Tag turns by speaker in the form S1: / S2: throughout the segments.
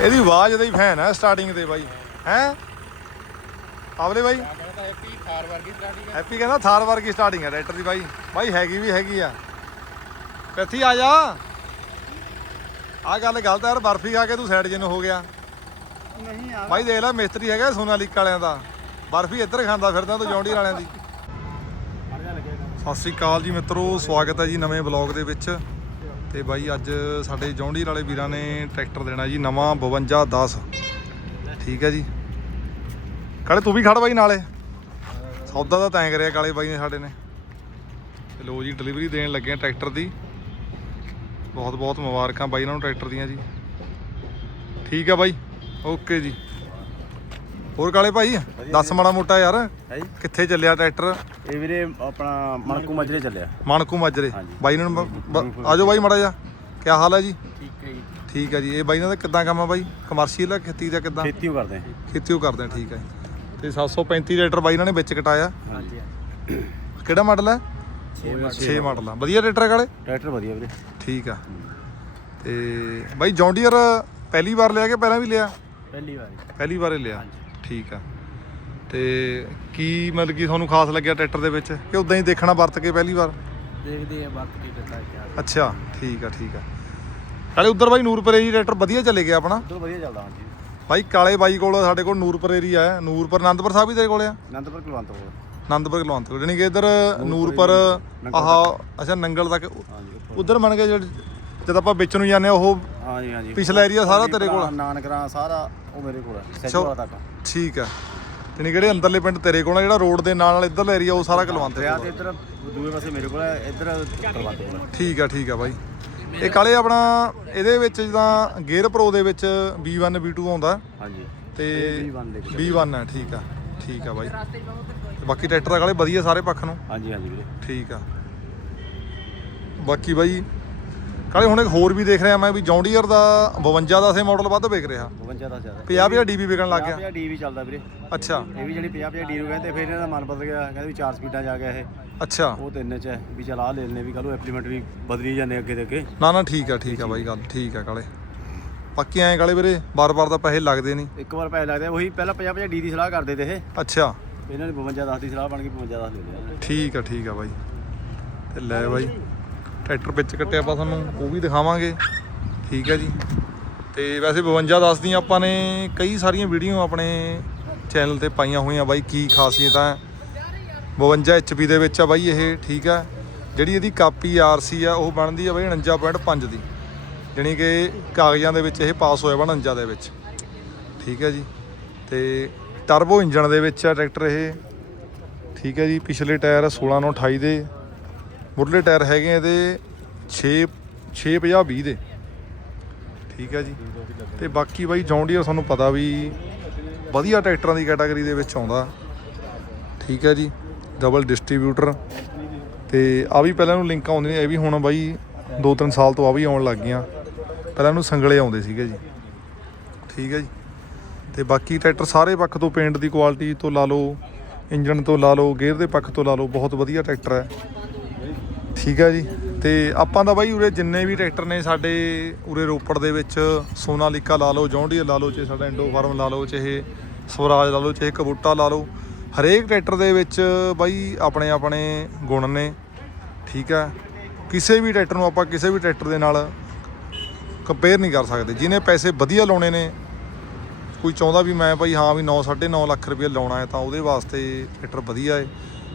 S1: ਇਹਦੀ ਆਵਾਜ਼ ਦਾ ਹੀ ਫੈਨ ਹੈ ਸਟਾਰਟਿੰਗ ਤੇ ਬਾਈ। ਹੈ? ਆਵਲੇ ਬਾਈ?
S2: ਹੈਪੀ ਥਾਰ ਵਰਗੀ ਸਟਾਰਟਿੰਗ
S1: ਹੈਪੀ ਕਹਿੰਦਾ ਥਾਰ ਵਰਗੀ ਸਟਾਰਟਿੰਗ ਹੈ ਟਰੈਕਟਰ ਦੀ ਬਾਈ। ਬਾਈ ਹੈਗੀ ਵੀ ਹੈਗੀ ਆ। ਕਿੱਥੇ ਆ ਜਾ। ਆ ਗੱਲ ਗਲਤ ਯਾਰ ਬਰਫੀ ਖਾ ਕੇ ਤੂੰ ਸਾਈਡ ਜਿੰਨ ਹੋ ਗਿਆ।
S2: ਨਹੀਂ ਆ
S1: ਬਾਈ ਦੇਖ ਲੈ ਮਿਸਤਰੀ ਹੈਗਾ ਸੋਨਾਲੀਕ ਵਾਲਿਆਂ ਦਾ। ਬਰਫੀ ਇੱਧਰ ਖਾਂਦਾ ਫਿਰਦਾ ਤੂੰ ਜੌਂਡੀ ਵਾਲਿਆਂ ਦੀ। ਸਤਿ ਸ੍ਰੀ ਅਕਾਲ ਜੀ ਮਿੱਤਰੋ ਸਵਾਗਤ ਹੈ ਜੀ ਨਵੇਂ ਬਲੌਗ ਦੇ ਵਿੱਚ। ਤੇ ਬਾਈ ਅੱਜ ਸਾਡੇ ਜੌਂਡੀ ਵਾਲੇ ਵੀਰਾਂ ਨੇ ਟਰੈਕਟਰ ਦੇਣਾ ਜੀ, ਨਵਾਂ 5210 ਠੀਕ ਹੈ ਜੀ। ਕਾਲੇ, ਤੂੰ ਵੀ ਖੜ ਬਾਈ ਨਾਲੇ। ਸੌਦਾ ਤਾਂ ਤੈਂ ਕਰਿਆ ਕਾਲੇ ਬਾਈ ਨੇ ਸਾਡੇ ਨੇ। ਤੇ ਲੋ ਜੀ ਡਿਲੀਵਰੀ ਦੇਣ ਲੱਗੇ ਆ ਟਰੈਕਟਰ ਦੀ। ਬਹੁਤ ਬਹੁਤ ਮੁਬਾਰਕਾਂ ਬਾਈ ਇਹਨਾਂ ਨੂੰ ਟਰੈਕਟਰ ਦੀਆਂ ਜੀ। ਠੀਕ ਹੈ ਬਾਈ। ਓਕੇ ਜੀ। ਹੋਰ ਕਾਲੇ ਭਾਈ ਦੱਸ ਮਾੜਾ ਮੋਟਾ ਯਾਰ ਕਿੱਥੇ ਚੱਲਿਆ ਟਰੈਕਟਰ?
S2: ਇਹ ਵੀਰੇ ਆਪਣਾ ਮਣਕੂ ਮਜਰੇ ਚੱਲਿਆ।
S1: ਮਾਨਕੂ ਮਾਜਰੇ। ਬਾਈ ਨੂੰ ਆਜੋ ਬਾਈ ਮਾੜਾ ਜਾ ਕੀ ਹਾਲ ਹੈ ਜੀ?
S2: ਠੀਕ ਹੈ ਜੀ।
S1: ਠੀਕ ਹੈ ਜੀ। ਇਹ ਬਾਈ ਨਾਲ ਦਾ ਕਿੱਦਾਂ ਕੰਮ ਆ ਬਾਈ? ਕਮਰਸ਼ੀਅਲ ਆ ਖੇਤੀ ਦਾ ਕਿੱਦਾਂ?
S2: ਖੇਤੀ ਉਹ ਕਰਦੇ
S1: ਖੇਤੀ ਉਹ ਕਰਦੇ ਆ ਠੀਕ ਹੈ ਤੇ 735 ਲੀਟਰ ਬਾਈ ਇਹਨਾਂ ਨੇ ਵਿੱਚ ਕਟਾਇਆ।
S2: ਹਾਂਜੀ।
S1: ਕਿਹੜਾ ਮਾਡਲ ਹੈ?
S2: 6
S1: 6 ਮਾਡਲ ਆ। ਵਧੀਆ ਟਰੈਕਟਰ ਕਾਲੇ?
S2: ਟਰੈਕਟਰ ਵਧੀਆ ਵੀਰੇ।
S1: ਠੀਕ ਆ। ਤੇ ਬਾਈ ਜੌਂਡੀਅਰ ਪਹਿਲੀ ਵਾਰ ਲਿਆ ਕਿ ਪਹਿਲਾਂ ਵੀ ਲਿਆ?
S2: ਪਹਿਲੀ ਵਾਰੀ।
S1: ਪਹਿਲੀ ਵਾਰ ਹੀ ਲਿਆ।
S2: ਹਾਂਜੀ।
S1: ਠੀਕ ਆ। ਤੇ ਕੀ ਮਤਲਬ ਕੀ ਤੁਹਾਨੂੰ ਖਾਸ ਲੱਗਿਆ ਟਰੈਕਟਰ ਦੇ ਵਿੱਚ? ਕਿ ਉਦਾਂ ਹੀ ਦੇਖਣਾ ਵਰਤ ਕੇ ਪਹਿਲੀ ਵਾਰ?
S2: ਦੇਖਦੇ ਆ ਬਾਕੀ ਕੀ ਕਰਦਾ ਕਿਆ
S1: ਅੱਛਾ ਠੀਕ ਆ ਠੀਕ ਆ। ਨਾਲੇ ਉਧਰ ਬਾਈ ਨੂਰਪੁਰ ਏਰੀ ਟਰੈਕਟਰ ਵਧੀਆ ਚੱਲੇ ਗਿਆ ਆਪਣਾ।
S2: ਉਧਰ ਵਧੀਆ ਚੱਲਦਾ ਹਾਂਜੀ।
S1: ਬਾਈ ਕਾਲੇ ਬਾਈ ਕੋਲ ਸਾਡੇ ਕੋਲ ਨੂਰਪੁਰ ਏਰੀ ਆ ਨੂਰਪੁਰ ਆਨੰਦਪੁਰ ਸਾਹਿਬ ਵੀ ਤੇਰੇ ਕੋਲ ਆ?
S2: ਅਨੰਦਪੁਰ ਕੁਲਵੰਤ ਕੋਲ।
S1: ਆਨੰਦਪੁਰ ਕਲਵੰਤ ਕੋਲ ਜਾਣੀ ਕਿ ਇਧਰ ਨੂਰਪੁਰ ਆਹ ਅੱਛਾ ਨੰਗਲ ਤੱਕ।
S2: ਹਾਂਜੀ ਉੱਥੋਂ।
S1: ਉਧਰ ਮੰਨ ਕੇ ਜਦ ਜਦ ਆਪਾਂ ਵਿੱਚ ਨੂੰ ਜਾਂਦੇ ਆ ਉਹ
S2: ਹਾਂਜੀ ਹਾਂਜੀ।
S1: ਪਿਛਲਾ ਏਰੀਆ ਸਾਰਾ ਤੇਰੇ ਕੋਲ? ਆ?
S2: ਨਾਨਕਰਾਂ ਸਾਰਾ ਉਹ ਮੇਰੇ ਕੋਲ ਹੈ ਸੈਜੋਆ ਤੱਕ।
S1: ਠੀਕ ਆ ਜਾਣੀ ਕਿਹੜੇ ਅੰਦਰਲੇ ਪਿੰਡ ਤੇਰੇ ਕੋਲ ਆ ਜਿਹੜਾ ਰੋਡ ਦੇ ਨਾਲ ਨਾਲ ਇਧਰਲਾ ਏਰੀਆ ਉਹ ਸਾਰਾ ਕਲਵੰਤ
S2: ਦਰਿਆ ਇੱਧਰ ਦੂਏ ਪਾਸੇ ਮੇਰੇ ਕੋਲ ਹੈ ਇੱਧਰ ਕੁਲਵੰਤ ਕੋਲ ਹੈ।
S1: ਠੀਕ ਆ ਠੀਕ ਆ ਬਾਈ। ਇਹ ਕਾਲੇ ਆਪਣਾ ਇਹਦੇ ਵਿੱਚ ਜਿੱਦਾਂ ਗੇਅਰ ਪ੍ਰੋ ਦੇ ਵਿੱਚ B1 B2 ਆਉਂਦਾ।
S2: ਹਾਂਜੀ।
S1: ਤੇ
S2: ਇਹ V1 ਦੇ ਵਿੱਚ।
S1: B1 ਹੈ ਠੀਕ ਆ ਠੀਕ ਆ ਬਾਈ। ਤੇ ਬਾਕੀ ਟਰੈਕਟਰ ਦਾ ਕਾਲੇ ਵਧੀਆ ਸਾਰੇ ਪੱਖ ਨੂੰ।
S2: ਹਾਂਜੀ ਹਾਂਜੀ ਵੀਰੇ।
S1: ਠੀਕ ਆ ਬਾਕੀ ਬਾਈ ਕਾਲੇ ਹੁਣ ਇੱਕ ਹੋਰ ਵੀ ਦੇਖ ਰਿਹਾ ਮੈਂ ਵੀ ਜੌਂਡੀਅਰ ਦਾ 52 ਦਾ ਸੇ ਮਾਡਲ ਵੱਧ ਵਿਕ ਰਿਹਾ।
S2: 52 ਦਾ ਜ਼ਿਆਦਾ।
S1: 50 50 ਡੀਬੀ ਵਿਕਣ ਲੱਗ ਗਿਆ।
S2: 50 ਡੀ ਵੀ ਚੱਲਦਾ ਵੀਰੇ।
S1: ਅੱਛਾ।
S2: ਇਹ ਵੀ ਜਿਹੜੀ 50 50 ਡੀ ਨੂੰ ਕਹਿੰਦੇ ਫਿਰ ਇਹਦਾ ਮਨ ਬਦਲ ਗਿਆ। ਕਹਿੰਦੇ ਵੀ 4 ਸਪੀਡਾਂ ਜਾ ਗਿਆ ਇਹ।
S1: ਅੱਛਾ।
S2: ਉਹ ਤਿੰਨ ਚ ਹੈ ਵੀ ਚਲ ਆ ਲੈ ਲੈਨੇ ਵੀ ਕੱਲ ਇੰਪਲੀਮੈਂਟ ਵੀ ਬਦਲੀ ਜਾਂਦੇ ਅੱਗੇ ਦੇ ਅੱਗੇ।
S1: ਨਾ ਨਾ ਠੀਕ ਆ ਠੀਕ ਆ ਬਾਈ ਗੱਲ ਠੀਕ ਆ ਕਾਲੇ। ਬਾਕੀ ਐਂ ਕਾਲੇ ਵੀਰੇ ਬਾਰ-ਬਾਰ ਤਾਂ ਪੈਸੇ ਲੱਗਦੇ ਨਹੀਂ।
S2: ਇੱਕ ਵਾਰ ਪੈਸੇ ਲੱਗਦੇ ਉਹੀ ਪਹਿਲਾਂ 50 50 ਡੀ ਦੀ ਸਲਾਹ ਕਰਦੇ ਤੇ ਇਹ।
S1: ਅੱਛਾ।
S2: ਇਹਨਾਂ ਨੇ 52 10 ਦੀ ਸਲਾਹ ਬਣ ਗਈ 52 10 ਲੈ ਲਿਆ।
S1: ਠੀਕ ਆ ਠੀਕ ਆ ਬਾਈ। ਤੇ ਲੈ ਬਾਈ। ਟਰੈਕਟਰ ਵਿੱਚ ਕੱਟਿਆ ਆਪਾਂ ਤੁਹਾਨੂੰ, ਉਹ ਵੀ ਦਿਖਾਵਾਂਗੇ। ਠੀਕ ਹੈ ਜੀ। ਤੇ ਵੈਸੇ 52 ਦੱਸਦੀ ਆਪਾਂ ਨੇ, ਕਈ ਸਾਰੀਆਂ ਵੀਡੀਓ ਆਪਣੇ ਚੈਨਲ ਤੇ ਪਾਈਆਂ ਹੋਈਆਂ ਬਾਈ, ਕੀ ਖਾਸੀਅਤ ਹੈ 52 HP ਦੇ ਵਿੱਚ ਆ ਬਾਈ ਇਹ, ਠੀਕ ਆ ਜਿਹੜੀ ਇਹਦੀ ਕਾਪੀ RC ਆ, ਉਹ ਬਣਦੀ ਆ ਬਾਈ 49.5 ਦੀ। ਜਾਣੀ ਕਿ ਕਾਗਜ਼ਾਂ ਦੇ ਵਿੱਚ ਇਹ ਪਾਸ ਹੋਇਆ ਵਾ 49 ਦੇ ਵਿੱਚ। ਠੀਕ ਹੈ ਜੀ। ਤੇ ਟਰਬੋ ਇੰਜਣ ਦੇ ਵਿੱਚ ਆ ਟਰੈਕਟਰ ਇਹ। ਠੀਕ ਹੈ ਜੀ, ਪਿਛਲੇ ਟਾਇਰ 16 ਨੂੰ 28 ਦੇ। ਮੁੱਢਲੇ ਟਾਇਰ ਹੈਗੇ ਆ ਇਹਦੇ 6 650 20 ਦੇ। ਠੀਕ ਹੈ ਜੀ। ਤੇ ਬਾਕੀ ਬਾਈ ਜੌਂਡੀਅਰ ਸਾਨੂੰ ਪਤਾ ਵੀ ਵਧੀਆ ਟਰੈਕਟਰਾਂ ਦੀ ਕੈਟਾਗਰੀ ਦੇ ਵਿੱਚ ਆਉਂਦਾ। ਠੀਕ ਹੈ ਜੀ ਡਬਲ ਡਿਸਟ੍ਰੀਬਿਊਟਰ ਤੇ ਆ ਵੀ ਪਹਿਲਾਂ ਨੂੰ ਲਿੰਕ ਆਉਂਦੇ ਨੇ ਇਹ ਵੀ ਹੁਣ ਬਾਈ 2-3 ਸਾਲ ਤੋਂ ਆ ਵੀ ਆਉਣ ਲੱਗ ਗਈਆਂ। ਪਹਿਲਾਂ ਨੂੰ ਸੰਗਲੇ ਆਉਂਦੇ ਸੀਗੇ ਜੀ। ਠੀਕ ਹੈ ਜੀ। ਤੇ ਬਾਕੀ ਟਰੈਕਟਰ ਸਾਰੇ ਪੱਖ ਤੋਂ ਪੇਂਟ ਦੀ ਕੁਆਲਿਟੀ ਤੋਂ ਲਾ ਲਓ ਇੰਜਨ ਤੋਂ ਲਾ ਲਓ ਗੇਅਰ ਦੇ ਪੱਖ ਤੋਂ ਲਾ ਲਓ, ਬਹੁਤ ਵਧੀਆ ਟਰੈਕਟਰ ਹੈ ਠੀਕ ਹੈ ਜੀ। ਤੇ ਆਪਾਂ ਤਾਂ ਬਾਈ ਉਰੇ ਜਿੰਨੇ ਵੀ ਟਰੈਕਟਰ ਨੇ ਸਾਡੇ ਉਰੇ ਰੋਪੜ ਦੇ ਵਿੱਚ, ਸੋਨਾਲੀਕਾ ਲਾ ਲਓ, ਜੌਂਡੀਅਰ ਲਾ ਲਓ, ਚਾਹੇ ਸਾਡਾ ਇੰਡੋ ਫਾਰਮ ਲਾ ਲਓ, ਚਾਹੇ ਸਵਰਾਜ ਲਾ ਲਓ, ਚਾਹੇ ਕਬੂਟਾ ਲਾ ਲਓ, ਹਰੇਕ ਟਰੈਕਟਰ ਦੇ ਵਿੱਚ ਬਾਈ ਆਪਣੇ ਆਪਣੇ ਗੁਣ ਨੇ, ਠੀਕ ਹੈ ਕਿਸੇ ਵੀ ਟਰੈਕਟਰ ਨੂੰ ਆਪਾਂ ਕਿਸੇ ਵੀ ਟਰੈਕਟਰ ਦੇ ਨਾਲ ਕੰਪੇਅਰ ਨਹੀਂ ਕਰ ਸਕਦੇ। ਜਿਹਨੇ ਪੈਸੇ ਵਧੀਆ ਲਾਉਣੇ ਨੇ, ਕੋਈ ਚਾਹੁੰਦਾ ਵੀ ਮੈਂ ਭਾਈ ਹਾਂ ਵੀ 9 9.5 ਲੱਖ ਰੁਪਏ ਲਾਉਣਾ ਹੈ, ਤਾਂ ਉਹਦੇ ਵਾਸਤੇ ਟਰੈਕਟਰ ਵਧੀਆ ਹੈ।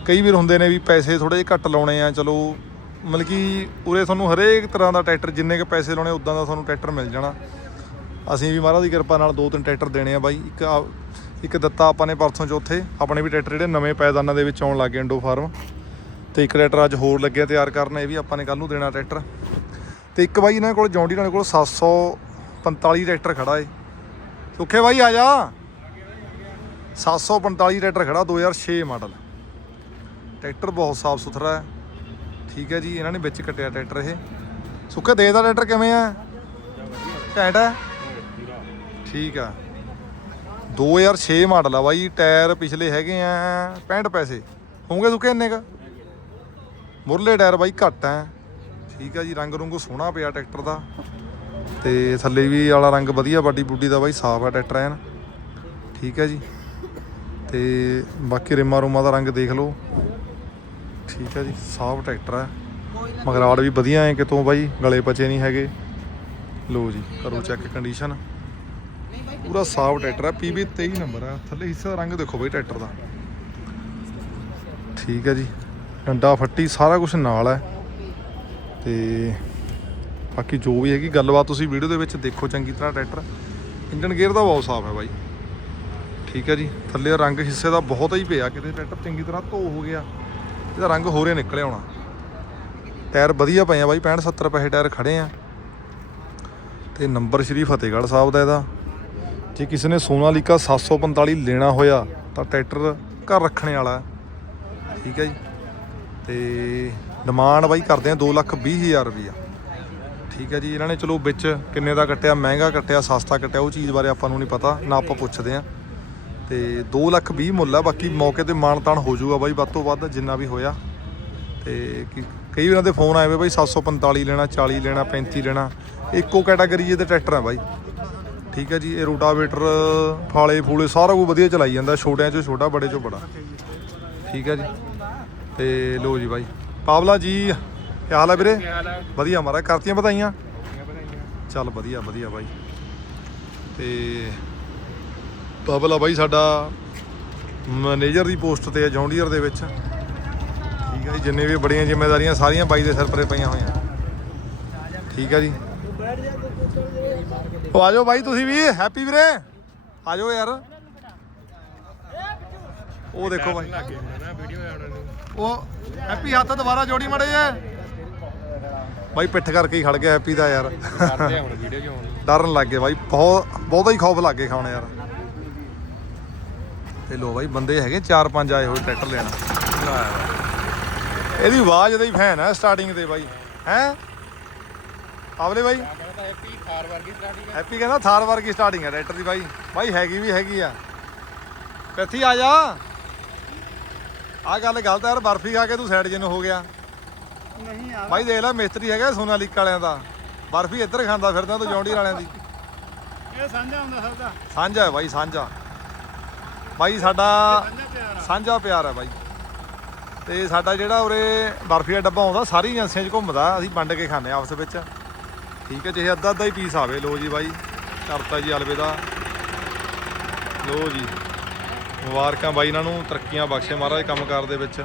S1: ਕਈ ਵੀਰ ਹੁੰਦੇ ਨੇ ਵੀ ਪੈਸੇ ਥੋੜੇ ਜਿਹੇ ਘੱਟ ਲਾਉਣੇ ਆ, ਚਲੋ ਮਤਲਬ ਕਿ ਉਰੇ ਤੁਹਾਨੂੰ ਹਰੇਕ ਤਰ੍ਹਾਂ ਦਾ ਟਰੈਕਟਰ, ਜਿੰਨੇ ਕ ਪੈਸੇ ਲਾਉਣੇ, ਉਦਾਂ ਦਾ ਤੁਹਾਨੂੰ ਟਰੈਕਟਰ ਮਿਲ ਜਾਣਾ। ਅਸੀਂ ਵੀ ਮਹਾਰਾਜ ਦੀ ਕਿਰਪਾ ਨਾਲ ਦੋ ਤਿੰਨ ਟਰੈਕਟਰ ਦੇਣੇ ਆ ਬਾਈ। ਇੱਕ ਆ- ਇੱਕ ਦਿੱਤਾ ਆਪਾਂ ਨੇ ਪਰਸੋਂ ਚੌਥੇ। ਆਪਣੇ ਵੀ ਟਰੈਕਟਰ ਜਿਹੜੇ ਨਵੇਂ ਪੈਦਾਨਾਂ ਦੇ ਵਿੱਚ ਆਉਣ ਲੱਗੇ ਇੰਡੋ ਫਾਰਮ। ਤੇ ਇੱਕ ਟਰੈਕਟਰ ਅੱਜ ਹੋਰ ਲੱਗਿਆ ਤਿਆਰ ਕਰਨ, ਇਹ ਵੀ ਆਪਾਂ ਨੇ ਕੱਲ ਨੂੰ ਦੇਣਾ ਟਰੈਕਟਰ। ਤੇ ਇੱਕ ਬਾਈ ਇਹਨਾਂ ਕੋਲ ਜੌਂਡੀ ਨਾਲ ਕੋਲ 745 ਟਰੈਕਟਰ ਖੜਾ ਏ। ਸੁੱਖੇ ਬਾਈ, ਆ ਜਾ। 745 ਟਰੈਕਟਰ ਖੜਾ 2006 ਮਾਡਲ। ਟਰੈਕਟਰ ਬਹੁਤ ਸਾਫ਼ ਸੁਥਰਾ ਹੈ। ਠੀਕ ਹੈ ਜੀ, ਇਹਨਾਂ ਨੇ ਵਿੱਚ ਕੱਟਿਆ ਟਰੈਕਟਰ ਇਹ। ਸੁੱਕੇ ਦੇ ਦਾ ਟਰੈਕਟਰ ਕਿਵੇਂ ਆ? ਘੈਂਟ ਹੈ? ਠੀਕ ਆ। 2006 ਮਾਡਲ ਆ ਬਾਈ, ਟਾਇਰ ਪਿਛਲੇ ਹੈਗੇ ਆ 65 ਪੈਸੇ। ਹੋਣਗੇ ਸੁੱਕੇ ਇੰਨੇ ਕ? ਮੁਰਲੇ ਟਾਇਰ ਬਾਈ ਘੱਟ ਹੈ ਠੀਕ ਆ ਜੀ, ਰੰਗ ਰੁੰਗ ਸੋਹਣਾ ਪਿਆ ਟਰੈਕਟਰ ਦਾ। ਤੇ ਥੱਲੇ ਵੀ ਵਾਲਾ ਰੰਗ ਵਧੀਆ, ਬਾਡੀ ਬੁੱਡੀ ਦਾ ਬਾਈ, ਸਾਫ਼ ਹੈ ਟਰੈਕਟਰ ਐਨ। ਠੀਕ ਹੈ ਜੀ। ਤੇ ਬਾਕੀ ਰਿਮਾ ਰੁਮਾ ਦਾ ਰੰਗ ਦੇਖ ਲਓ। ਠੀਕ ਹੈ ਜੀ, ਸਾਫ਼ ਟਰੈਕਟਰ ਹੈ। ਮਗਰਾੜ ਵੀ ਵਧੀਆ ਹੈ ਕਿਤੋਂ ਬਾਈ, ਗਲੇ ਪਚੇ ਨਹੀਂ ਹੈਗੇ। ਲੋ ਜੀ, ਕਰੋ ਚੈੱਕ ਕੰਡੀਸ਼ਨ ਪੂਰਾ ਸਾਫ਼ ਟਰੈਕਟਰ ਹੈ ਪੀਬੀ 23 ਨੰਬਰ ਹੈ। ਥੱਲੇ ਹਿੱਸੇ ਦਾ ਰੰਗ ਦੇਖੋ ਬਾਈ ਟਰੈਕਟਰ ਦਾ। ਠੀਕ ਹੈ ਜੀ, ਡੰਡਾ ਫੱਟੀ, ਸਾਰਾ ਕੁਝ ਨਾਲ ਹੈ। ਤੇ ਬਾਕੀ ਜੋ ਵੀ ਹੈਗੀ, ਗੱਲਬਾਤ ਤੁਸੀਂ ਵੀਡੀਓ ਦੇ ਵਿੱਚ ਦੇਖੋ ਚੰਗੀ ਤਰ੍ਹਾਂ ਟਰੈਕਟਰ। ਇੰਜਨ ਗੇਅਰ ਦਾ ਬਹੁਤ ਸਾਫ਼ ਹੈ ਬਾਈ। ਠੀਕ ਹੈ ਜੀ, ਥੱਲੇ ਰੰਗ ਹਿੱਸੇ ਦਾ ਬਹੁਤ ਹੀ ਪਿਆ, ਕਿਤੇ ਟਰੈਕਟਰ ਚੰਗੀ ਤਰ੍ਹਾਂ ਧੋ ਹੋ ਗਿਆ। ਇਹਦਾ ਰੰਗ ਹੋਰੇ ਨਿਕਲਿਆ ਹੋਣਾ। ਟਾਇਰ ਵਧੀਆ ਪਏ ਆ ਬਾਈ 65 70 ਪੈਸੇ ਟਾਇਰ ਖੜੇ ਆ। ਤੇ ਨੰਬਰ ਸ਼੍ਰੀ ਫਤਿਹਗੜ੍ਹ ਸਾਹਿਬ ਦਾ ਇਹਦਾ। ਜੇ ਕਿਸੇ ਨੇ ਸੋਨਾਲੀਕਾ 745 ਲੈਣਾ ਹੋਇਆ, ਤਾਂ ਟਰੈਕਟਰ ਘਰ ਰੱਖਣੇ ਵਾਲਾ ਠੀਕ ਹੈ ਜੀ। ਤੇ ਡਿਮਾਂਡ ਬਾਈ ਕਰਦੇ ਆ 2 ਲੱਖ 20 ਹਜ਼ਾਰ ਰੁਪਈਆ। ਠੀਕ ਹੈ ਜੀ, ਇਹਨਾਂ ਨੇ ਚਲੋ ਵਿੱਚ ਕਿੰਨੇ ਦਾ ਕੱਟਿਆ, ਮਹਿੰਗਾ ਕੱਟਿਆ, ਸਸਤਾ ਕੱਟਿਆ, ਉਹ ਚੀਜ਼ ਬਾਰੇ ਆਪਾਂ ਨੂੰ ਨਹੀਂ ਪਤਾ, ਨਾ ਆਪਾਂ ਪੁੱਛਦੇ ਆ ਤੇ 2 ਲੱਖ 20 ਮੁੱਲ ਆ ਬਾਕੀ ਮੌਕੇ ਤੇ ਮਾਣ ਤਾਣ ਹੋ ਜਾਊਗਾ ਬਾਈ ਵੱਧ ਤੋਂ ਵੱਧ ਜਿੰਨਾ ਵੀ ਹੋਇਆ। ਤੇ ਕਈ ਇਹਨਾਂ ਦੇ ਫੋਨ ਆਏ ਵੇ ਬਾਈ 745 ਲੈਣਾ 40 ਲੈਣਾ 35 ਲੈਣਾ। ਇੱਕੋ ਕੈਟਾਗਰੀ ਦੇ ਟਰੈਕਟਰ ਆ ਬਾਈ। ਠੀਕ ਹੈ ਜੀ ਇਹ ਰੋਟਾਵੇਟਰ ਫਾਲੇ ਫੂਲੇ ਸਾਰਾ ਕੁਝ ਵਧੀਆ ਚਲਾਈ ਜਾਂਦਾ ਛੋਟਿਆਂ ਚੋਂ ਛੋਟਾ ਬੜੇ ਚੋਂ ਬੜਾ। ਠੀਕ ਹੈ ਜੀ। ਤੇ ਲੋ ਜੀ ਬਾਈ। ਪਾਵਲਾ ਜੀ ਕੀ ਹਾਲ ਹੈ ਵੀਰੇ? ਵਧੀਆ ਮਾਰਾ ਕਰਤੀਆਂ ਵਧਾਈਆਂ। ਚੱਲ ਵਧੀਆ ਵਧੀਆ ਬਾਈ। ਤੇ ਪਾਵਲਾ ਬਾਈ ਸਾਡਾ ਮੈਨੇਜਰ ਦੀ ਪੋਸਟ ਤੇ ਹੈ ਜੌਂਡੀਅਰ ਦੇ ਵਿੱਚ। ਠੀਕ ਹੈ ਜੀ ਜਿੰਨੇ ਵੀ ਬੜੀਆਂ ਜ਼ਿੰਮੇਵਾਰੀਆਂ ਸਾਰੀਆਂ ਬਾਈ ਦੇ ਸਿਰ ਪਰੇ ਪਈਆਂ ਹੋਈਆਂ। ਠੀਕ ਹੈ ਜੀ। ਉਹ ਆਜੋ ਬਾਈ ਤੁਸੀਂ ਵੀ ਹੈਪੀ ਵੀਰੇ। ਆਜੋ ਯਾਰ। ਉਹ ਦੇਖੋ ਬਾਈ। ਉਹ ਹੈਪੀ ਹੱਥ ਦੁਬਾਰਾ ਜੋੜੀ ਮੜੇ ਜੇ ਬਾਈ ਪਿੱਠ ਕਰਕੇ ਹੀ ਖੜ ਗਿਆ ਹੈਪੀ ਦਾ ਯਾਰ। ਡਰਨ ਲੱਗ ਗਏ ਬਾਈ। ਬਹੁਤ ਬਹੁਤਾ ਹੀ ਖੌਫ ਲੱਗ ਗਏ ਖਾਣ ਯਾਰ। ਤੇ ਲੋ ਬਾਈ ਬੰਦੇ ਹੈਗੇ 4-5 ਆਏ ਹੋਏ ਟਰੈਕਟਰ ਲੈਣਾ। ਇਹਦੀ ਆਵਾਜ਼ ਦਾ ਹੀ ਫੈਨ ਹੈ ਸਟਾਰਟਿੰਗ ਤੇ ਬਾਈ। ਹੈ? ਆਵਲੇ ਬਾਈ।
S3: ਹੈਪੀ ਖਾਰ ਵਰਗੀ ਸਟਾਰਟਿੰਗ
S1: ਹੈਪੀ ਕਹਿੰਦਾ ਥਾਰ ਵਰਗੀ ਸਟਾਰਟਿੰਗ ਹੈ ਟਰੈਕਟਰ ਦੀ ਬਾਈ। ਬਾਈ ਹੈਗੀ ਵੀ ਹੈਗੀ ਆ। ਕਿੱਥੇ ਆ ਜਾ। ਆ ਗੱਲ ਗਲਤ ਹੈ ਯਾਰ ਬਰਫੀ ਖਾ ਕੇ ਤੂੰ ਸਾਈਡ ਜਿੰਨ ਹੋ ਗਿਆ।
S2: ਨਹੀਂ
S1: ਬਾਈ ਦੇਖ ਲੈ ਮਿਸਤਰੀ ਹੈਗਾ ਸੋਨਾਲੀਕਾ ਵਾਲਿਆਂ ਦਾ। ਬਰਫੀ ਇੱਧਰ ਖਾਂਦਾ ਫਿਰਦਾ ਤੂੰ ਜੌਂਡੀ ਵਾਲਿਆਂ ਦੀ।
S2: ਇਹ ਸਾਂਝਾ ਹੁੰਦਾ ਸਭ ਦਾ।
S1: ਸਾਂਝਾ ਹੈ ਬਾਈ ਸਾਂਝਾ। ਬਾਈ, ਸਾਡਾ
S2: ਸਾਂਝਾ ਪਿਆਰ
S1: ਹੈ ਬਾਈ। ਤੇ ਸਾਡਾ ਜਿਹੜਾ ਉਰੇ ਬਰਫੀ ਦਾ ਡੱਬਾ ਆਉਂਦਾ, ਸਾਰੀ ਏਜੰਸੀਆਂ 'ਚ ਘੁੰਮਦਾ, ਅਸੀਂ ਵੰਡ ਕੇ ਖਾਂਦੇ ਹਾਂ ਆਪਸ ਵਿੱਚ। ਠੀਕ ਹੈ, ਜੇ ਅੱਧਾ ਅੱਧਾ ਹੀ ਪੀਸ ਆਵੇ ਲੋ ਜੀ ਬਾਈ, ਕਰਤਾ ਜੀ ਅਲਵਿਦਾ। ਲੋ ਜੀ, ਮੁਬਾਰਕਾਂ ਬਾਈ, ਇਹਨਾਂ ਨੂੰ, ਤਰੱਕੀਆਂ ਬਖਸ਼ੇ ਮਹਾਰਾਜ ਕੰਮ ਕਾਰ ਦੇ ਵਿੱਚ।